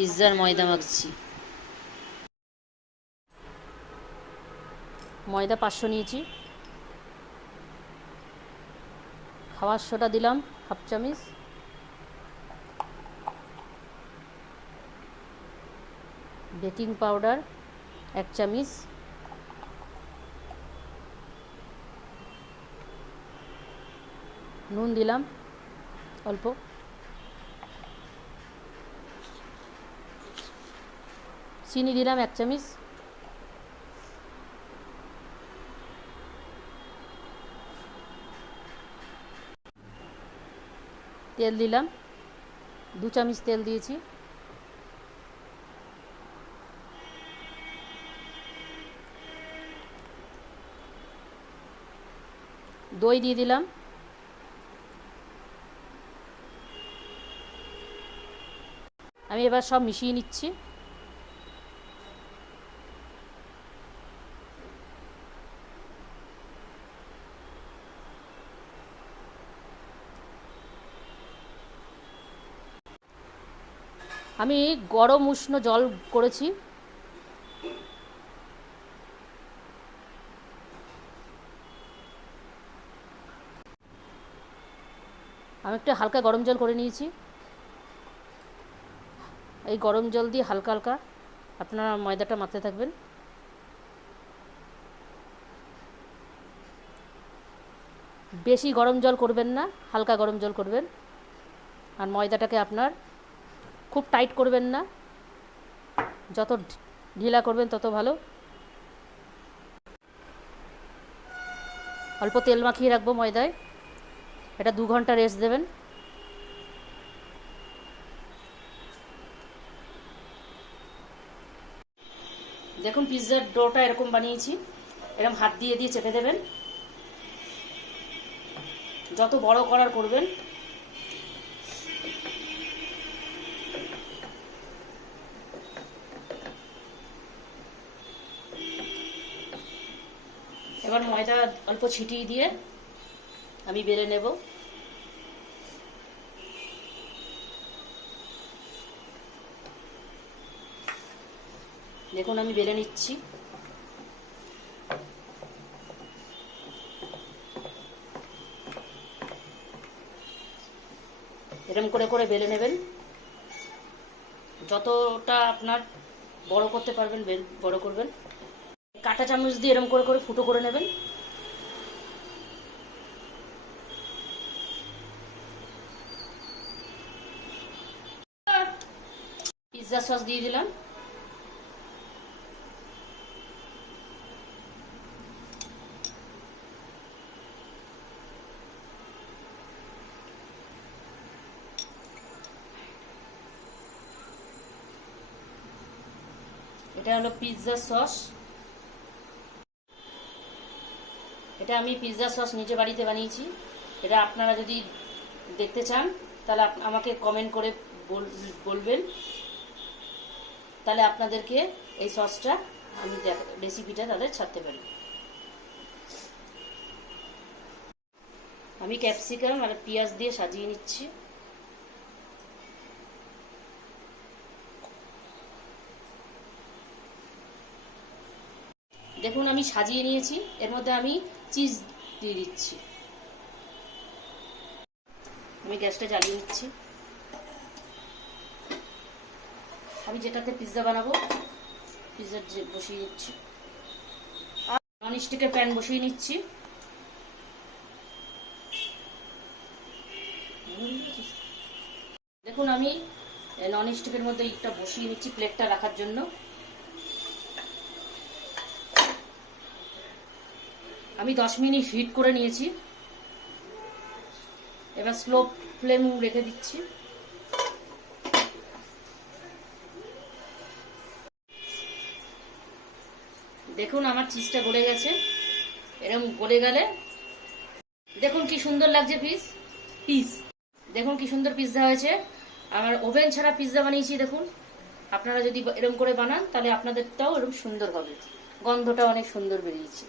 পিৎজার ময়দা মাখছি। ময়দা 500 নিয়েছি। খাওয়ার সোডা দিলাম হাফ চামচ, বেকিং পাউডার 1 চামচ, নুন দিলাম অল্প, চিনি দিলাম 1 চামচ, তেল দিলাম 2 চামচ তেল দিয়েছি, দই দিয়ে দিলাম, আমি এবার সব মিশিয়ে নিচ্ছি। আমি গরম উষ্ণ জল করেছি, আমি একটু হালকা গরম জল করে নিয়েছি। এই গরম জল দিয়ে হালকা হালকা আপনারা ময়দাটা মাখতে থাকবেন। বেশি গরম জল করবেন না, হালকা গরম জল করবেন। আর ময়দাটাকে আপনার খুব টাইট করবেন না, যত ঢিলা করবেন তত ভালো। অল্প তেল মাখিয়ে রাখবো ময়দায়, এটা 2 ঘন্টা রেস্ট দেবেন। দেখুন পিৎজার ডোটা এরকম বানিয়েছি, এরকম হাত দিয়ে দিয়ে চেপে দেবেন, যত বড় করার করবেন। এবার ময়দা অল্প ছিটিয়ে দিয়ে আমি বেলে নেব। দেখুন আমি বেলে নিচ্ছি। এরকম করে করে বেলে নেবেন, যতটা আপনার বড় করতে পারবেন বড় করবেন। কাঁটা চামচ দিয়ে এরকম করে করে ফুটো করে নেবেন। পিৎজা সস দিয়ে দিলাম, এটা হলো পিৎজা সস। এটা আমি পিৎজা সস নিজে বাড়িতে বানিয়েছি। এটা আপনারা যদি দেখতে চান তাহলে আমাকে কমেন্ট করে বলবেন, তাহলে আপনাদেরকে এই সসটা আমি রেসিপিটা তাদের ছাড়তে পারি। আমি ক্যাপসিকাম আর পেঁয়াজ দিয়ে সাজিয়ে নিচ্ছি। দেখুন আমি সাজিয়ে নিয়েছি, এর মধ্যে আমি চিজ দিয়ে দিচ্ছি। আমি গ্যাসটা জ্বালিয়ে নিচ্ছি। আমি যেটাতে পিৎজা বানাবো পিৎজার বসিয়ে দিচ্ছি। আর নন স্টিকের প্যান বসিয়ে নিচ্ছি। দেখুন আমি নন স্টিকের মধ্যে ইটটা বসিয়ে নিচ্ছি প্লেটটা রাখার জন্য। আমি 10 মিনিট হিট করে নিয়েছি। এবার স্লো ফ্লেম রেখে দিচ্ছি। দেখুন আমার চিজটা গলে গেছে। এরকম গলে গেলে দেখুন কি সুন্দর লাগছে পিস। দেখুন কি সুন্দর পিৎজা হয়েছে। আমার ওভেন ছাড়া পিৎজা বানিয়েছি। দেখুন আপনারা যদি এরকম করে বানান তাহলে আপনাদেরটাও এরকম সুন্দর হবে, গন্ধটা অনেক সুন্দর বেরিয়েছে।